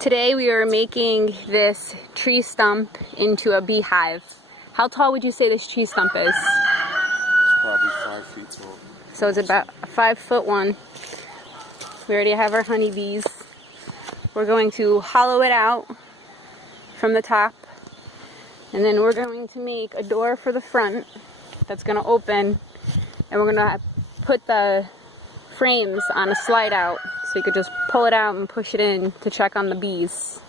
Today we are making this tree stump into a beehive. How tall would you say this tree stump is? Probably 5 feet tall. So it's about a 5-foot one. We already have our honeybees. We're going to hollow it out from the top, and then we're going to make a door for the front that's going to open, and we're going to put the frames on a slide out so you could just pull it out and push it in to check on the bees.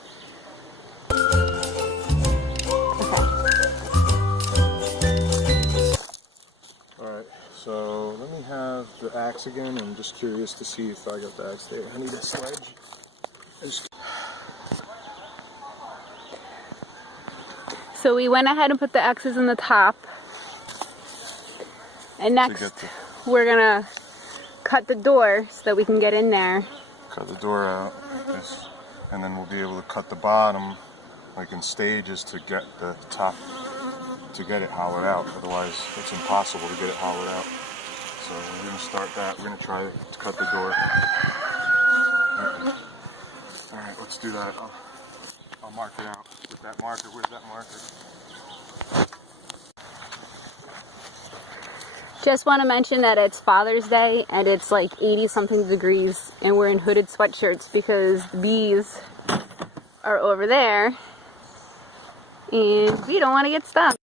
Alright, so let me have the axe again. I'm just curious to see if I got the axe there. I need a sledge. So we went ahead and put the X's in the top. And next, we're gonna cut the door so that we can get in there. Cut the door out, and then we'll be able to cut the bottom like in stages to get the top, to get it hollowed out. Otherwise, it's impossible to get it hollowed out. So we're gonna start that. We're gonna try to cut the door. Alright, let's do that. I'll mark it out with that marker. Where's that marker? Just want to mention that it's Father's Day and it's like 80-something degrees and we're in hooded sweatshirts because the bees are over there and we don't want to get stung.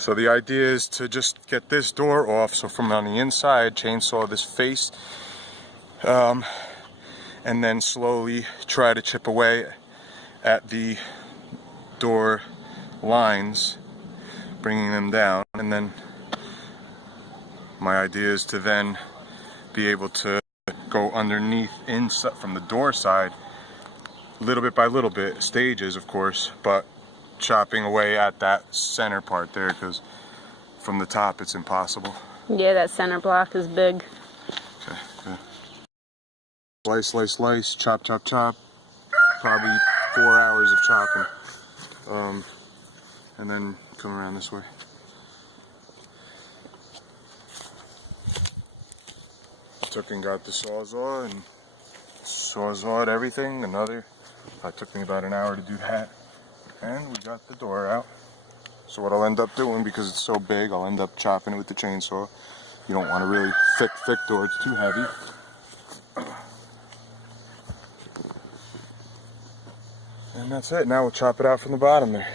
So the idea is to just get this door off, so from on the inside, chainsaw this face, and then slowly try to chip away at the door lines, bringing them down, and then my idea is to then be able to go underneath inside from the door side, little bit by little bit, stages of course, but chopping away at that center part there, because from the top it's impossible. Yeah, that center block is big. Okay, good. Slice, slice, slice, chop, chop, chop. Probably 4 hours of chopping. And then come around this way. Took and got the sawzall and sawzalled everything. It took me about an hour to do that. And we got the door out. So what I'll end up doing, because it's so big, I'll end up chopping it with the chainsaw. You don't want a really thick door, it's too heavy. And that's it. Now we'll chop it out from the bottom there.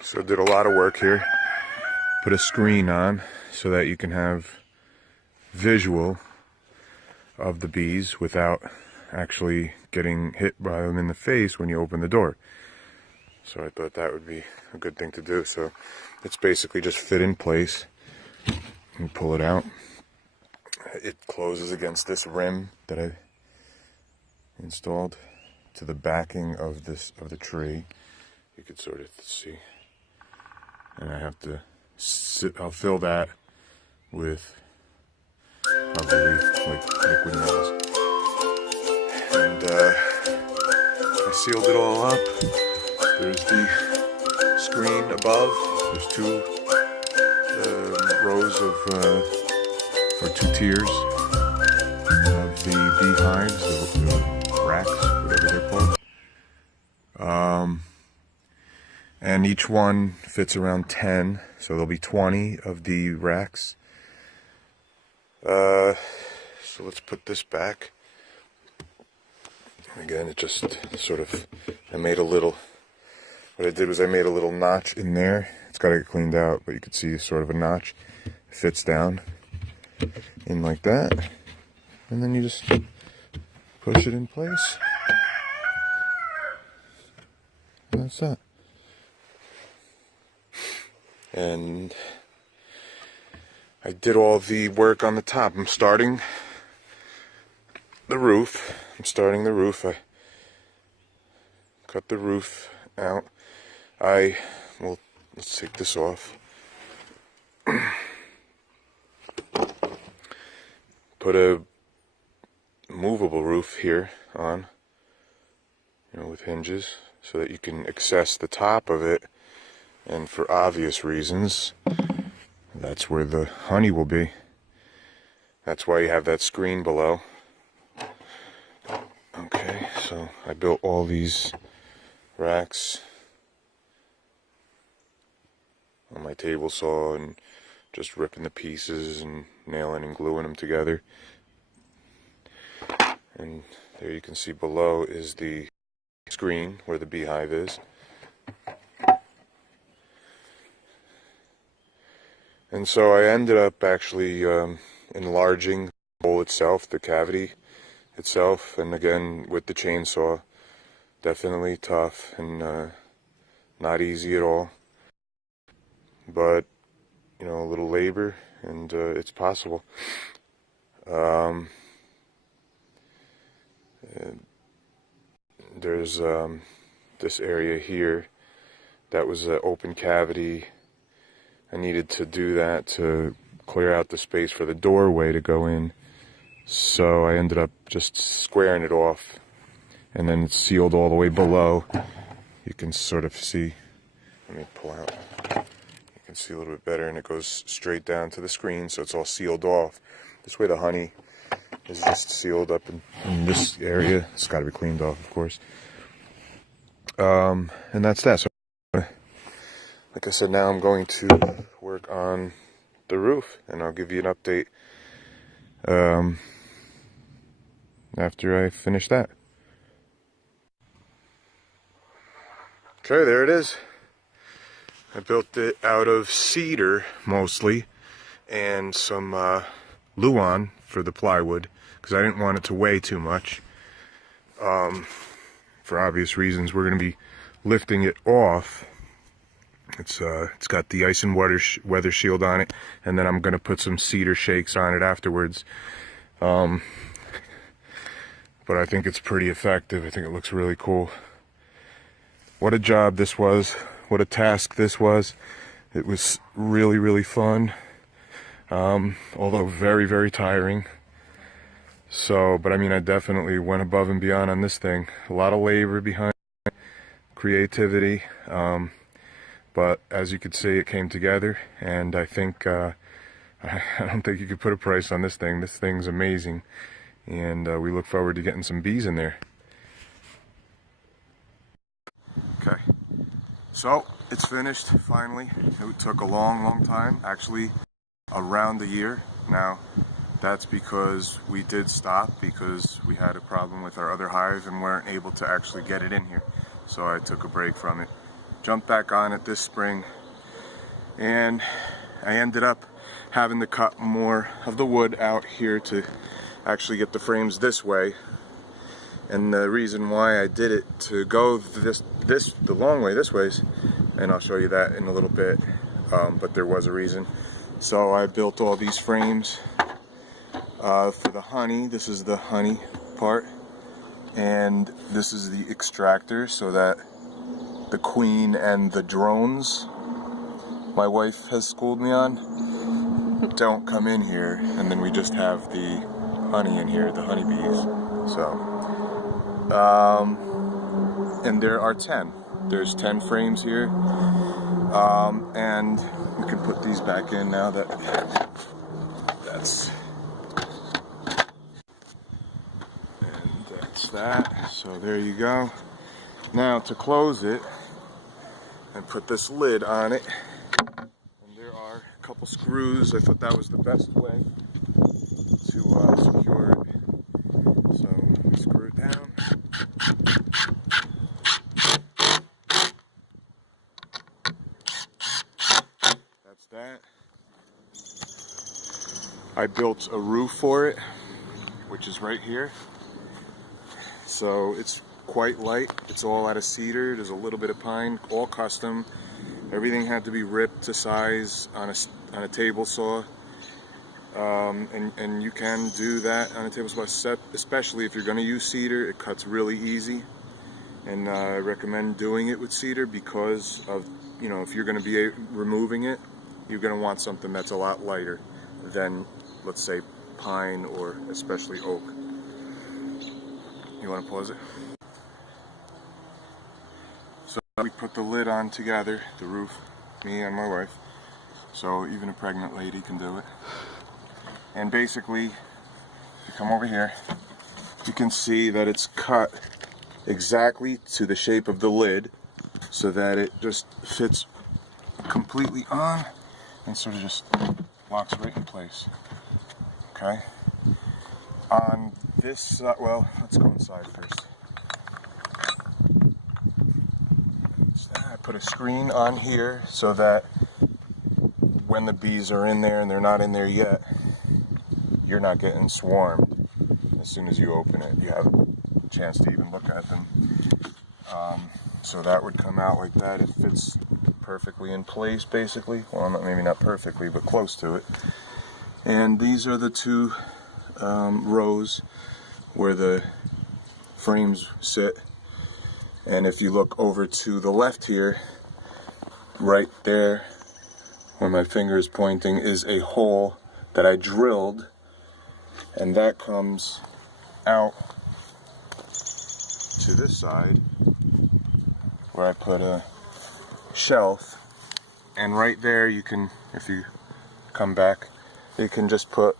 So did a lot of work here. Put a screen on so that you can have visual of the bees without actually getting hit by them in the face when you open the door. So I thought that would be a good thing to do. So it's basically just fit in place and pull it out. It closes against this rim that I installed to the backing of the tree. You could sort of see. And I have to I'll fill that with probably like liquid nails. And I sealed it all up. There's the screen above. There's two rows of, or two tiers of the beehives, the racks, whatever they're called. And each one fits around 10, so there'll be 20 of the racks. So let's put this back. Again, it just sort of, what I did was I made a little notch in there. It's got to get cleaned out, but you can see sort of a notch. It fits down in like that. And then you just push it in place. And that's that. And I did all the work on the top. I'm starting the roof. I cut the roof out. Well, let's take this off. Put a movable roof here on, with hinges, so that you can access the top of it. And for obvious reasons, that's where the honey will be. That's why you have that screen below. Okay, so I built all these racks on my table saw and just ripping the pieces and nailing and gluing them together. And there you can see below is the screen where the beehive is. And so I ended up actually enlarging the hole itself, the cavity itself, and again with the chainsaw, definitely tough and not easy at all. But a little labor, and it's possible. There's this area here that was an open cavity. I needed to do that to clear out the space for the doorway to go in. So I ended up just squaring it off, and then it's sealed all the way below. You can sort of see, let me pull out. You can see a little bit better, and it goes straight down to the screen, so it's all sealed off. This way the honey is just sealed up in this area. It's got to be cleaned off, of course. And that's that. So, like I said, now I'm going to work on the roof, and I'll give you an update after I finish that. Okay, there it is. I built it out of cedar mostly, and some luan for the plywood, because I didn't want it to weigh too much. For obvious reasons, we're going to be lifting it off. It's got the ice and weather shield on it, and then I'm going to put some cedar shakes on it afterwards. But I think it's pretty effective. I think it looks really cool. What a job this was. What a task this was. It was really, really fun. Although very, very tiring. So, but I mean, I definitely went above and beyond on this thing. A lot of labor behind it, creativity. But as you could see, it came together, and I think I don't think you could put a price on this thing. This thing's amazing, and we look forward to getting some bees in there. Okay, so it's finished finally. It took a long, long time, actually around a year. Now, that's because we did stop because we had a problem with our other hive and weren't able to actually get it in here. So I took a break from it. Jumped back on it this spring, and I ended up having to cut more of the wood out here to actually get the frames this way. And the reason why I did it to go the long way this way, and I'll show you that in a little bit, but there was a reason. So I built all these frames for the honey. This is the honey part, and this is the extractor, so that the queen and the drones my wife has schooled me on don't come in here, and then we just have the honey in here, the honeybees. So And there are 10. There's 10 frames here. And we can put these back in now that that's that. So there you go. Now to close it and put this lid on it, and there are a couple screws. I thought that was the best way to secure it. So screw it down. That's that. I built a roof for it, which is right here. So it's quite light. It's all out of cedar. There's a little bit of pine, all custom. Everything had to be ripped to size on a table saw. And you can do that on a table saw set, especially if you're going to use cedar. It cuts really easy, and I recommend doing it with cedar because of, you know, if you're going to be removing it, you're going to want something that's a lot lighter than, let's say, pine or especially oak. You want to pause it? So we put the lid on together, the roof, me and my wife, so even a pregnant lady can do it. And basically, if you come over here, you can see that it's cut exactly to the shape of the lid so that it just fits completely on and sort of just locks right in place. Okay? On this side, well, let's go inside first. So I put a screen on here so that when the bees are in there and they're not in there yet, you're not getting swarmed. As soon as you open it, you have a chance to even look at them. So that would come out like that. It fits perfectly in place, basically. Well, maybe not perfectly, but close to it. And these are the two rows where the frames sit. And if you look over to the left here, right there where my finger is pointing is a hole that I drilled, and that comes out to this side where I put a shelf. And right there you can, if you come back, you can just put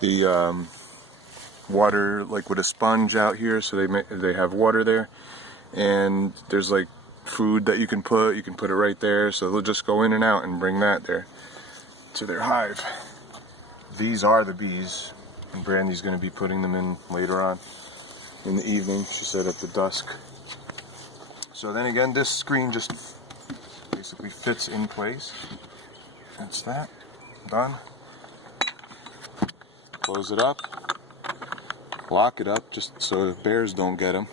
the water, like with a sponge out here, so they have water there, and there's like food that you can put it right there, so they'll just go in and out and bring that there to their hive. These are the bees, and Brandy's going to be putting them in later on in the evening, she said, at the dusk. So then again, this screen just basically fits in place. That's that. Done. Close it up. Lock it up just so the bears don't get them.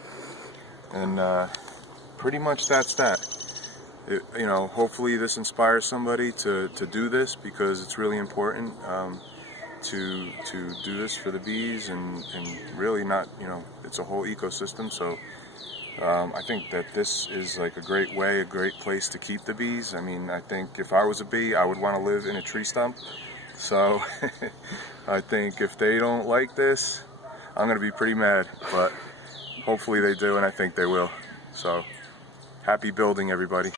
And pretty much that's that. You know, hopefully this inspires somebody to do this, because it's really important to do this for the bees, and really not, you know, it's a whole ecosystem. So I think that this is like a great way, a great place to keep the bees. I mean, I think if I was a bee, I would want to live in a tree stump. So I think if they don't like this, I'm going to be pretty mad, but hopefully they do, and I think they will. So happy building, everybody.